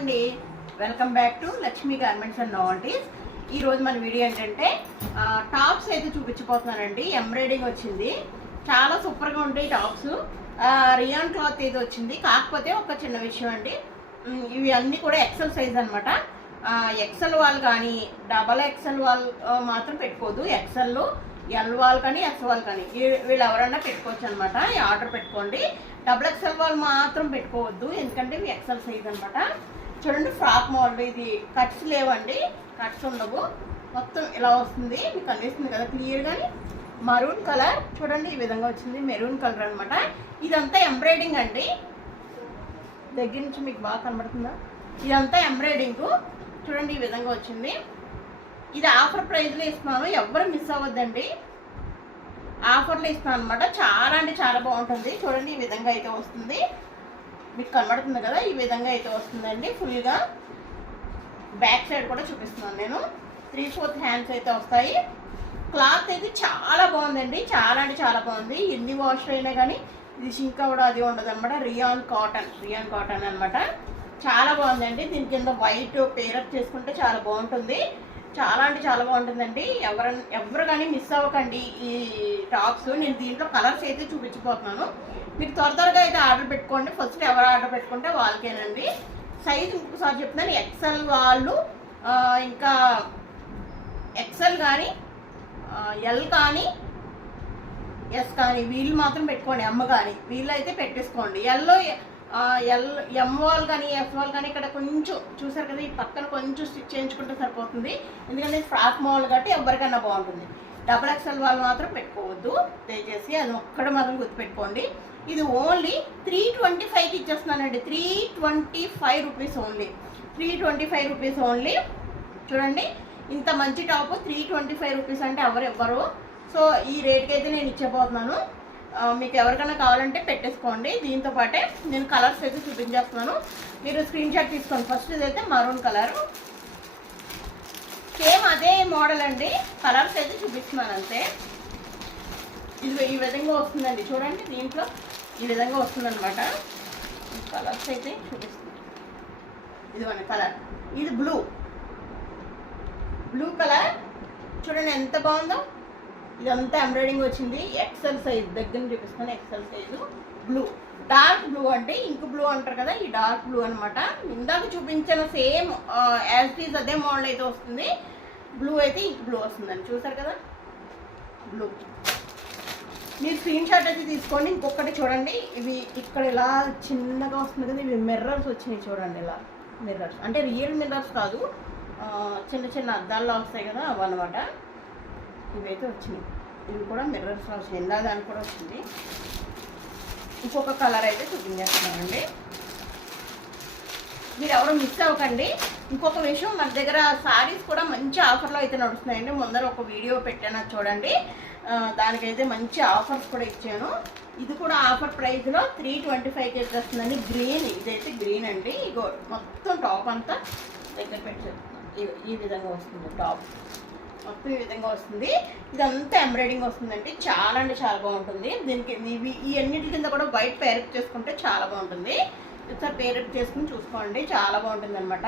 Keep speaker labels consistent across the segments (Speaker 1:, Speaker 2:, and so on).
Speaker 1: అండి. Welcome back to Lakshmi garments and novelties ఈరోజు మన వీడియో ఏంటంటే టాప్స్ అయితే చూపించబోతున్నానండి. ఎంబ్రాయిడింగ్ వచ్చింది. చాలా సూపర్గా ఉంటాయి టాప్స్. రియాన్ క్లాత్ అయితే వచ్చింది. కాకపోతే ఒక చిన్న విషయం అండి. ఇవి అన్నీ కూడా ఎక్సెల్ సైజ్ అనమాట ఎక్సెల్ వాల్ కానీ డబల్ ఎక్సెల్ వాల్ మాత్రం పెట్టుకోదు ఎక్సెల్ ఎల్ వాల్ కానీ ఎస్ వాల్ కానీ. వీళ్ళు ఎవరన్నా పెట్టుకోవచ్చు అనమాట ఆర్డర్ పెట్టుకోండి. డబుల్ ఎక్సెల్ వాల్ మాత్రం పెట్టుకోవద్దు. ఎందుకంటే ఇవి ఎక్సెల్ సైజ్ అనమాట చూడండి ఫ్రాక్ మోడల్. ఇది కట్స్ లేవండి. కట్స్ ఉండవు. మొత్తం ఇలా వస్తుంది. మీకు కనిపిస్తుంది కదా క్లియర్గా మరూన్ కలర్ చూడండి ఈ విధంగా వచ్చింది. మెరూన్ కలర్ అనమాట ఇదంతా ఎంబ్రాయిడింగ్ అండి. దగ్గర నుంచి మీకు బాగా కనబడుతుందా? ఇదంతా ఎంబ్రాయిడింగ్ చూడండి ఈ విధంగా వచ్చింది. ఇది ఆఫర్ ప్రైస్లో ఇస్తున్నాను. ఎవ్వరు మిస్ అవ్వద్దండి. ఆఫర్లో ఇస్తాను అనమాట చాలా అంటే చాలా బాగుంటుంది. చూడండి ఈ విధంగా అయితే వస్తుంది. మీకు కనబడుతుంది కదా ఈ విధంగా అయితే వస్తుందండి. ఫుల్గా బ్యాక్ సైడ్ కూడా చూపిస్తున్నాను నేను. త్రీ ఫోర్త్ హ్యాండ్స్ అయితే వస్తాయి. క్లాత్ అయితే చాలా బాగుందండి. చాలా అంటే చాలా బాగుంది. ఎన్ని వాష్ అయినా కానీ ఇది సింక్ కూడా అది ఉండదు అనమాట రియాన్ కాటన్ రియాన్ కాటన్ అనమాట చాలా బాగుందండి. దీని కింద వైట్ పేరప్ చేసుకుంటే చాలా బాగుంటుంది. చాలా అంటే చాలా బాగుంటుందండి. ఎవరు ఎవరు కానీ మిస్ అవ్వకండి ఈ టాప్స్. నేను దీంట్లో కలర్స్ అయితే చూపించిపోతున్నాను మీరు త్వర త్వరగా అయితే ఆర్డర్ పెట్టుకోండి. ఫస్ట్ ఎవరు ఆర్డర్ పెట్టుకుంటే వాళ్ళకేనండి. సైజ్ ఇంకొకసారి చెప్తున్నాను. ఎక్సెల్ వాళ్ళు ఇంకా ఎక్సెల్ కానీ ఎల్ కానీ ఎస్ కానీ వీళ్ళు మాత్రం పెట్టుకోండి. అమ్మ కానీ వీళ్ళు అయితే పెట్టేసుకోండి. ఎల్లో ఎల్ ఎంఓల్ కానీ ఎఫ్ఓల్ కానీ ఇక్కడ కొంచెం చూసారు కదా ఈ పక్కన కొంచెం స్టిచ్ చేయించుకుంటే సరిపోతుంది. ఎందుకంటే ఫ్రాక్ మోల్ కాబట్టి ఎవరికైనా బాగుంటుంది. డబల్ ఎక్స్ఎల్ వాళ్ళు మాత్రం పెట్టుకోవద్దు. దయచేసి అది ఒక్కడ మాత్రం గుర్తుపెట్టుకోండి. ఇది ఓన్లీ త్రీ ట్వంటీ ఫైవ్కి ఇచ్చేస్తున్నానండి. Three twenty five rupees only three twenty five rupees only చూడండి. ఇంత మంచి top three twenty five rupees అంటే ఎవరు ఇవ్వరు. సో ఈ రేట్కి అయితే నేను ఇచ్చేపోతున్నాను. మీకు ఎవరికైనా కావాలంటే పెట్టేసుకోండి. దీంతో పాటే నేను కలర్స్ అయితే చూపించేస్తున్నాను. మీరు స్క్రీన్ షాట్ తీసుకోండి. ఫస్ట్ ఇదైతే మరూన్ కలర్ సేమ్ అదే మోడల్ అండి. కలర్స్ అయితే చూపిస్తున్నాను అంతే. ఇది ఈ విధంగా వస్తుందండి. చూడండి దీంట్లో ఈ విధంగా వస్తుందన్నమాట. కలర్స్ అయితే చూపిస్తుంది ఇదిగోండి కలర్ ఇది బ్లూ బ్లూ కలర్ చూడండి ఎంత బాగుందో. ఇదంతా ఎంబ్రాయిడింగ్ వచ్చింది. ఎక్సెల్ సైజ్ దగ్గర చూపిస్తాను. XL size blue dark blue అంటే ఇంక్ బ్లూ అంటారు కదా ఈ డార్క్ బ్లూ అనమాట ఇందాక చూపించిన సేమ్ యాజ్ ఈజ్ అదే మోడల్ అయితే వస్తుంది. బ్లూ అయితే ఇంక్ బ్లూ వస్తుందని చూసారు కదా? బ్లూ మీరు స్క్రీన్ షాట్ అయితే తీసుకోండి. ఇంకొకటి చూడండి. ఇవి ఇక్కడ ఇలా చిన్నగా వస్తుంది కదా ఇవి మిర్రర్స్ వచ్చినాయి చూడండి ఇలా. మిర్రర్స్ అంటే రియల్ మిర్రర్స్ కాదు. చిన్న చిన్న అద్దాల్లో వస్తాయి కదా అవన్నమాట ఇవైతే వచ్చినాయి. ఇవి కూడా మిర్రర్స్ వచ్చినాయి ఇందా దానికి కూడా వచ్చింది. ఇంకొక కలర్ అయితే చూపించేస్తున్నానండి. మీరు ఎవరు మిస్ అవ్వకండి. ఇంకొక విషయం మన దగ్గర సారీస్ కూడా మంచి ఆఫర్లో అయితే నడుస్తున్నాయండి. ముందర ఒక వీడియో పెట్టాను చూడండి. దానికైతే మంచి ఆఫర్స్ కూడా ఇచ్చాను. ఇది కూడా ఆఫర్ ప్రైస్లో త్రీ ట్వంటీ ఫైవ్కి అయితే వస్తుందండి గ్రీన్ ఇదైతే గ్రీన్ అండి. ఇగో మొత్తం టాప్ అంతా దగ్గర పెట్టి ఈ- విధంగా వస్తుంది టాప్ ఈ విధంగా వస్తుంది. ఇదంతా ఎంబ్రాయిడింగ్ వస్తుందండి. చాలా అంటే చాలా బాగుంటుంది. దీనికి ఇవి ఈ అన్నిటి కింద కూడా వైట్ పేరప్ చేసుకుంటే చాలా బాగుంటుంది. ఒకసారి పేరప్ చేసుకుని చూసుకోండి. చాలా బాగుంటుంది అనమాట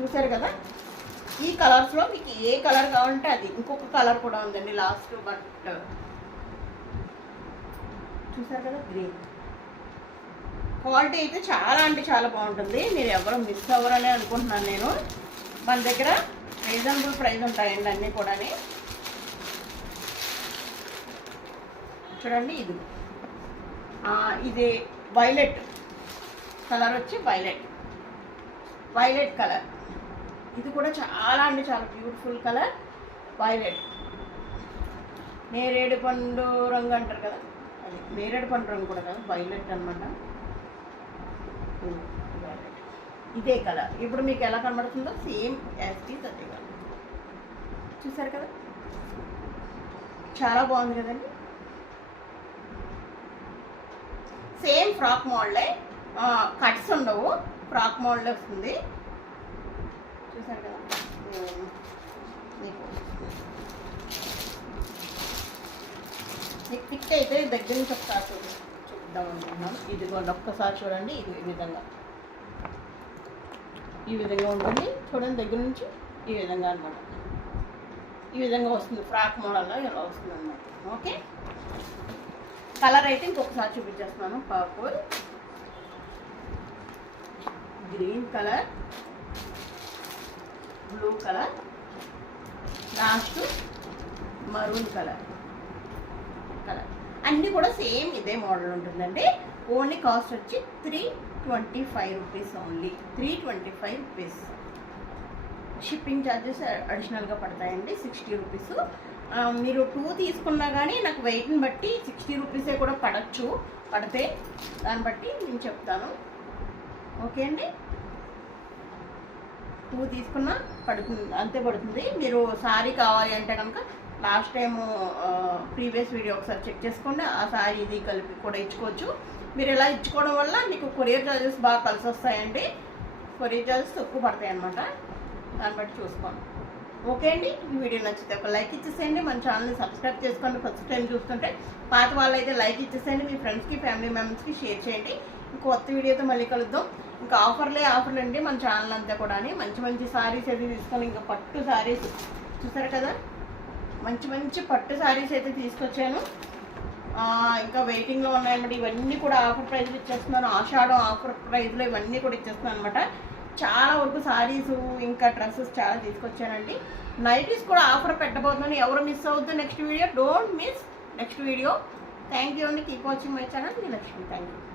Speaker 1: చూసారు కదా? ఈ కలర్స్లో మీకు ఏ కలర్ కావాలంటే అది. ఇంకొక కలర్ కూడా ఉందండి లాస్ట్ బట్ చూసారు కదా? గ్రీన్ క్వాలిటీ అయితే చాలా అంటే చాలా బాగుంటుంది. మీరు ఎవరు మిస్ అవ్వరని అనుకుంటున్నాను నేను. మన దగ్గర రీజనబుల్ ప్రైస్ ఉంటాయండి అన్నీ కూడా చూడండి ఇది. ఇది వైలెట్ కలర్ వచ్చి వైలెట్ వైలెట్ కలర్ ఇది కూడా చాలా అంటే చాలా బ్యూటిఫుల్ కలర్ వైలెట్ నేరేడు పండు రంగు అంటారు కదా? అది. నేరేడు పండు రంగు కూడా కదా వైలెట్ అనమాట ఇదే కలర్ ఇప్పుడు మీకు ఎలా కనబడుతుందో సేమ్ యాస్టీస్ అదే కలర్ చూసారు కదా? చాలా బాగుంది కదండి. సేమ్ ఫ్రాక్ మోడలే కట్స్ ఉండవు. ఫ్రాక్ మోడల్ వస్తుంది చూసారు కదా? ఉమ్, మీకు అయితే దగ్గర నుంచి ఒకసారి చూడండి. చూద్దాం అనుకుంటున్నాం ఇదిగోండి ఒక్కసారి చూడండి ఇది ఈ విధంగా. ఈ విధంగా ఉంటుంది. చూడండి దగ్గర నుంచి ఈ విధంగా అనమాట ఈ విధంగా వస్తుంది. ఫ్రాక్ మోడల్లో ఇలా వస్తుంది అనమాట ఓకే? కలర్ అయితే ఇంకొకసారి చూపించేస్తున్నాను. Purple green colour blue colour last maroon colour. Colour. అన్నీ కూడా సేమ్ ఇదే మోడల్ ఉంటుందండి. ఓన్లీ కాస్ట్ వచ్చి three twenty five rupees only three twenty five rupees shipping charges అడిషనల్గా పడతాయండి సిక్స్టీ రూపీస్. మీరు టూ తీసుకున్నా కానీ నాకు వెయిట్ని బట్టి సిక్స్టీ రూపీసే కూడా పడచ్చు. పడితే దాన్ని బట్టి నేను చెప్తాను. ఓకే అండి? టూ తీసుకున్నా పడుతుంది అంతే పడుతుంది. మీరు సారీ కావాలి అంటే కనుక లాస్ట్ టైం ప్రీవియస్ వీడియో ఒకసారి చెక్ చేసుకోండి. ఆ సారీ ఇది కలిపి కూడా ఇచ్చుకోవచ్చు. మీరు ఇలా ఇచ్చుకోవడం వల్ల మీకు కొరియర్ చార్జెస్ బాగా కలిసి వస్తాయండి కొరియర్ చార్జెస్ తక్కువ పడతాయి అన్నమాట దాన్ని బట్టి చూసుకోండి. ఓకే అండి? ఈ వీడియో నచ్చితే ఒక లైక్ ఇచ్చేసేయండి. మన ఛానల్ని సబ్స్క్రైబ్ చేసుకోండి. ఫస్ట్ టైం చూస్తుంటే పాత వాళ్ళైతే లైక్ ఇచ్చేసేయండి. మీ ఫ్రెండ్స్కి ఫ్యామిలీ మెంబర్స్కి షేర్ చేయండి. కొత్త వీడియోతో మళ్ళీ కలుద్దాం. ఇంకా ఆఫర్లే ఆఫర్లు అండి మన ఛానల్ అంతా కూడా మంచి మంచి సారీస్ అయితే తీసుకొని ఇంకా పట్టు సారీస్ చూసారు కదా? మంచి మంచి పట్టు శారీస్ అయితే తీసుకొచ్చాను. ఇంకా వెయిటింగ్లో ఉన్నాయన్నమాట. ఇవన్నీ కూడా ఆఫర్ ప్రైజ్లు ఇచ్చేస్తున్నాను. ఆషాఢం ఆఫర్ ప్రైజ్లు ఇవన్నీ కూడా ఇచ్చేస్తున్నాను అనమాట చాలా వరకు సారీస్ ఇంకా డ్రెస్సెస్ చాలా తీసుకొచ్చానండి. నైటీస్ కూడా ఆఫర్ పెట్టబోతున్నాను. ఎవరు మిస్ అవుతుంది next video don't miss next video thank you అండి. కీప్ వాచింగ్ మై ఛానల్ మీ లక్ష్మి. Thank you